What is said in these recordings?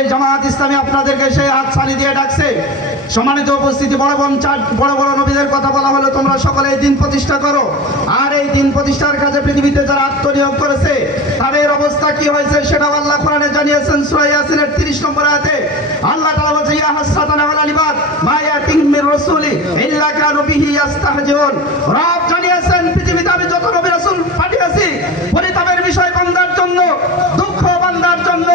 বাংলাদেশ জামাত ইসলামী আপনাদেরকে সেই হাত ছানি দিয়ে ডাকছে। সম্মানিত উপস্থিতি, বড় বড় চার, বড় বড় নবীদের কথা বলা হলো, তোমরা সকলে এই দিন প্রতিষ্ঠা করো। আর এই দিন প্রতিষ্ঠার কাজে পৃথিবীতে যারা আত্মনিয়োগ করেছে, তাদের অবস্থা কি হয়েছে সেটাও আল্লাহ কোরআনে জানিয়েছেন, সূরা ইয়াসিনের 30 নম্বর আয়াতে। আল্লাহ তাআলা বলছে ইয়া হাসরাতান আলা লিবাদ মা মির রাসূলি ইল্লা কানু বিহি ইস্তাহজিউন রব জানিয়েছেন পৃথিবীতে আমি যত নবী রাসূল পাঠিয়েছি পরিতাপের বিষয় বান্দার জন্য দুঃখ বান্দার জন্য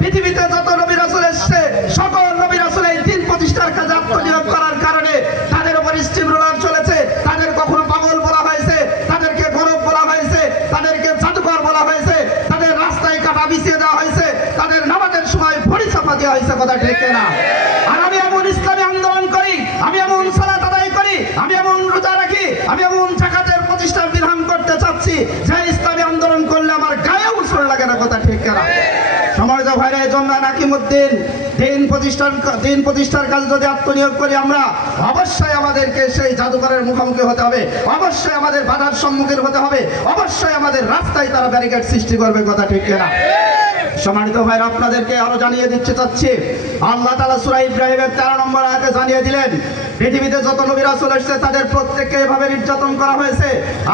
পৃথিবীতে যত নবী রাসূল এসেছে সকল নবী রাসূল এই দিন প্রতিষ্ঠার কাজে আত্মনিয়োগ করার কারণে তাদের উপর স্টিম রোলার চলেছে তাদের কখনো পাগল বলা হয়েছে তাদেরকে গরব বলা হয়েছে তাদেরকে জাদুকর বলা হয়েছে তাদের রাস্তায় কাটা বিছিয়ে দেওয়া হয়েছে তাদের নামাজের সময় ভরি হয়েছে কথা ঠিক না আর আমি এমন ইসলামী আন্দোলন করি, আমি এমন সালাত আদায় করি, আমি এমন রোজা রাখি, আমি এমন জাকাতের প্রতিষ্ঠার বিধান করতে চাচ্ছি। যে ইসলামী আন্দোলন করলে আমার গায়ে উসর লাগে না কথা ঠিক না সমাজ ভাইরা, এই জন্য নাকিমুদ্দিন, দিন প্রতিষ্ঠান, দিন প্রতিষ্ঠার কাজে যদি আত্মনিয়োগ করি আমরা, অবশ্যই আমাদেরকে সেই জাদুঘরের মুখোমুখি হতে হবে, অবশ্যই আমাদের বাধার সম্মুখীন হতে হবে, অবশ্যই আমাদের রাস্তায় তারা ব্যারিকেড সৃষ্টি করবে কথা ঠিক না সম্মানিত ভাইরা, আপনাদেরকে আরও জানিয়ে দিচ্ছে চাচ্ছি, আল্লাহ তালা সুরা ইব্রাহিমের তেরো নম্বর আয়াতে জানিয়ে দিলেন, পৃথিবীতে যত নবী রাসূল এসেছে, তাদের প্রত্যেককে এভাবে নির্যাতন করা হয়েছে।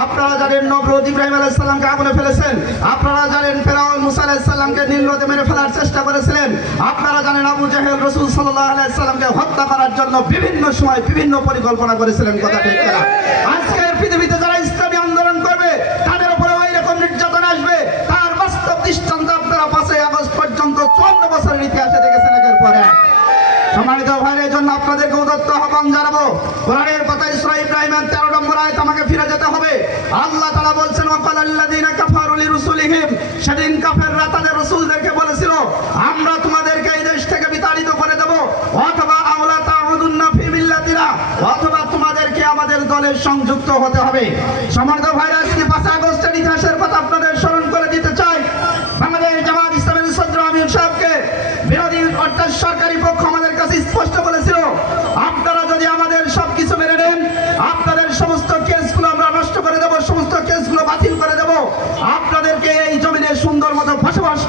আপনারা জানেন নবরুদ ইব্রাহিম আলাইহিস সালামকে আগুনে ফেলেছেন, আপনারা জানেন ফেরাউন মুসা আলাইহিস সালামকে নীল মেরে ফেলার চেষ্টা করেছিলেন, আপনারা জানেন আবু জাহেল রসুল সাল্লাল্লাহু আলাইহি সাল্লামকে হত্যা করার জন্য বিভিন্ন সময় বিভিন্ন পরিকল্পনা করেছিলেন, কথা ঠিক আজকের পৃথিবীতে আপনাদেরকে উদত্ত আহ্বান জানাব। কোরআনের কথা ইসরা ইব্রাহিমের তেরো নম্বর আয়ত আমাকে ফিরে যেতে হবে। আল্লাহ তালা বলছেন ওয়াকাল আল্লাযীনা কাফারু লিরুসুলিহিম। সেদিন কাফেররা তাদের রাসূলদেরকে বলেছিল, আমরা তোমাদেরকে এই দেশ থেকে বিতাড়িত করে দেব। অথবা আওলা তাউদুন্না ফি মিল্লাতিনা, অথবা তোমাদেরকে আমাদের দলের সংযুক্ত হতে হবে। সম্মানিত ভাইরা আজকে পাঁচ আগস্টের ইতিহাসের কথা আপনাদের স্মরণ করে দিতে চাই বাংলাদেশ জামাত ইসলামের সদর আমির সাহেবকে বিরোধী অর্থাৎ সরকারি পক্ষ আমাদের কাছে স্পষ্ট বলেছিল আপনারা যদি আমাদের সবকিছু মেনে নেন আপনাদের সমস্ত কেসগুলো আমরা নষ্ট করে দেব সমস্ত কেসগুলো বাতিল করে দেব আপনাদেরকে এই জমিনে সুন্দর মতো বসবাস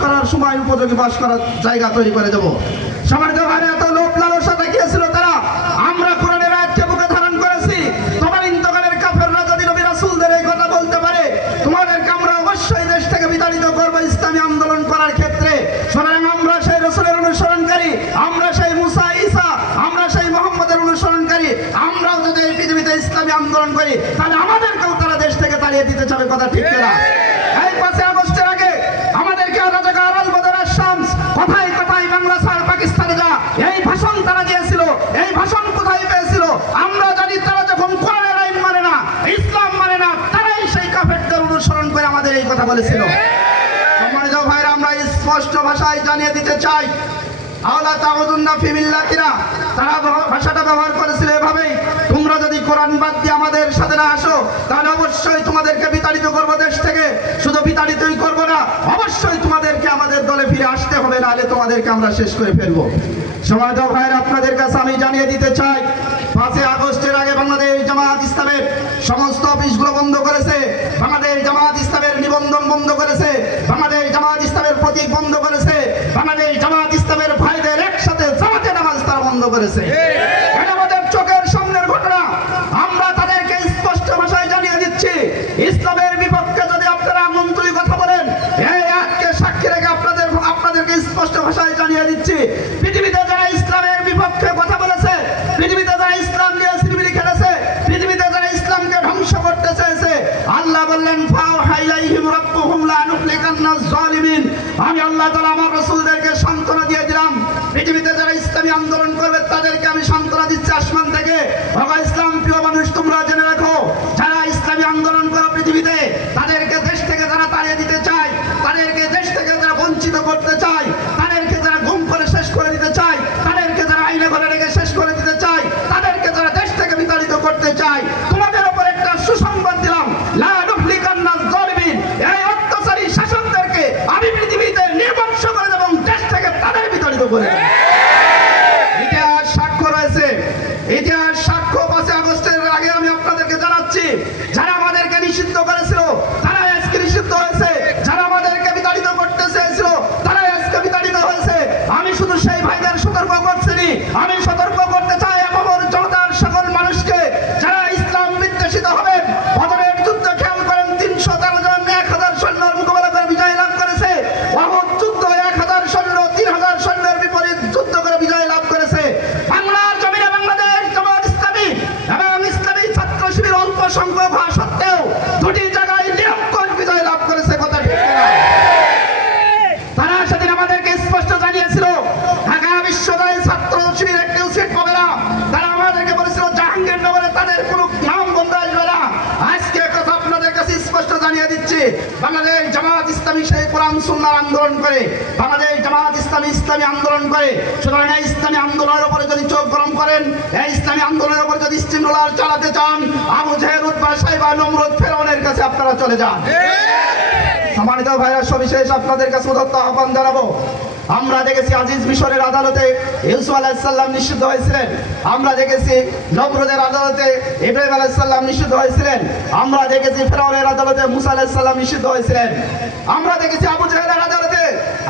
সময় উপযোগী বাস করার জায়গা তৈরি করে দেব। ভাইরা, এত লোক লালসা দেখিয়েছিল তারা। আমরা বুকে ধারণ করেছি। তোমার রাসূলদের এই কথা বলতে পারে আমরা অবশ্যই দেশ থেকে বিতাড়িত ইসলামী আন্দোলন করার ক্ষেত্রে। সুতরাং আমরা সেই রসুলের অনুসরণকারী, আমরা সেই মুসা, ঈসা, আমরা সেই মোহাম্মদের অনুসরণকারী, আমরাও যদি এই পৃথিবীতে ইসলামী আন্দোলন করি, তাহলে আমাদেরকেও তারা দেশ থেকে তাড়িয়ে দিতে চাবে, কথা ঠিক না। এই পাঁচই আগস্টের আগে আমাদেরকে রাজাকার আল বদর শামস কথায় কথায় বাংলা সার পাকিস্তানে যা এই ভাষণ তারা দিয়েছিল এই ভাষণ কোথায় পেয়েছিল আমরা জানি তারা যখন কোরআনের আইন মানে না ইসলাম মানে না তারাই সেই কাফেরদের অনুসরণ করে আমাদের এই কথা বলেছিল সম্মানিত ভাইরা আমরা স্পষ্ট ভাষায় জানিয়ে দিতে চাই। আমরা শেষ করে ফেলব। সময় দাও ভাইয়ের আপনাদের কাছে আমি জানিয়ে দিতে চাই, পাঁচই আগস্টের আগে বাংলাদেশ জামাত ইসলামের সমস্ত অফিসগুলো বন্ধ করেছে, বাংলাদেশ জামাত ইসলামের নিবন্ধন বন্ধ করেছে, বাংলাদেশ জামাত ইসলামের প্রতীক বন্ধ করেছে বাংলাদেশ জামাত ইসলামের ভাইদের একসাথে জামাতে নামাজ তারা বন্ধ করেছে এটা আমাদের চোখের সামনের ঘটনা আমরা তাদেরকে স্পষ্ট ভাষায় জানিয়ে দিচ্ছি। ইসলামের বিপক্ষে যদি আপনারা মন্ত্রী কথা বলেন এই আজকে সাক্ষী রেখে আপনাদের আপনাদেরকে স্পষ্ট ভাষায় জানিয়ে দিচ্ছি। পৃথিবীতে যারা ইসলামের বিপক্ষে কথা বলেছে পৃথিবীতে যারা ইসলাম নিয়ে খেলেছে পৃথিবীতে যারা ইসলামকে ধ্বংস করতে চেয়েছে আল্লাহ বললেন ফাও হাইলাইহিম রাব্বুহুম লা নুহলিকান্না যালিমিন আমি আল্লাহ তাআলা বিতাড়িত বাংলাদেশ জামাত ইসলামী সেই কোরআন সুন্নার আন্দোলন করে। বাংলাদেশ জামাত ইসলামী ইসলামী আন্দোলন করে। সুতরাং এই ইসলামী আন্দোলনের উপরে যদি চোখ গরম করেন এই ইসলামী আন্দোলনের উপরে যদি স্টিম রোলার চালাতে চান আবু জাহের উদ্বা সাহেব নমরুদ ফেরনের কাছে আপনারা চলে যান। সম্মানিত ভাইরা সবিশেষ আপনাদের কাছে উদত্ত আহ্বান জানাব। আমরা দেখেছি আজিজ মিশরের আদালতে ইউসু আলাহিসাল্লাম নিষিদ্ধ হয়েছিলেন। আমরা দেখেছি নবরদের আদালতে ইব্রাহিম আলাহিসাল্লাম নিষিদ্ধ হয়েছিলেন। আমরা দেখেছি ফেরাউনের আদালতে মুসা আলাহিসাল্লাম নিষিদ্ধ হয়েছিলেন। আমরা দেখেছি আবু জাহেদের আদালতে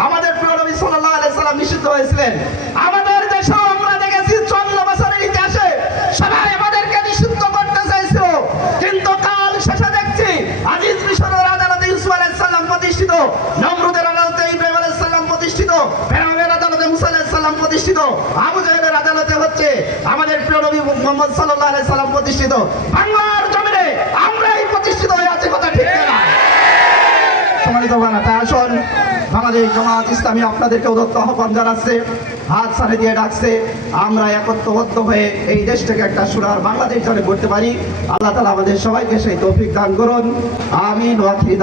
আমাদের প্রিয় নবী সাল্লাল্লাহু আলাইহি সাল্লাম নিষিদ্ধ হয়েছিলেন। আমাদের দেশেও ইসলামী আপনাদেরকে আহ্বান জানাচ্ছে, হাত সারে দিয়ে ডাকছে, আমরা একত্রবদ্ধ হয়ে এই দেশটাকে একটা সুরার বাংলাদেশ করতে পারি। আল্লাহ তালা আমাদের সবাইকে সেই তৌফিক দান করুন। ওয়াকিদ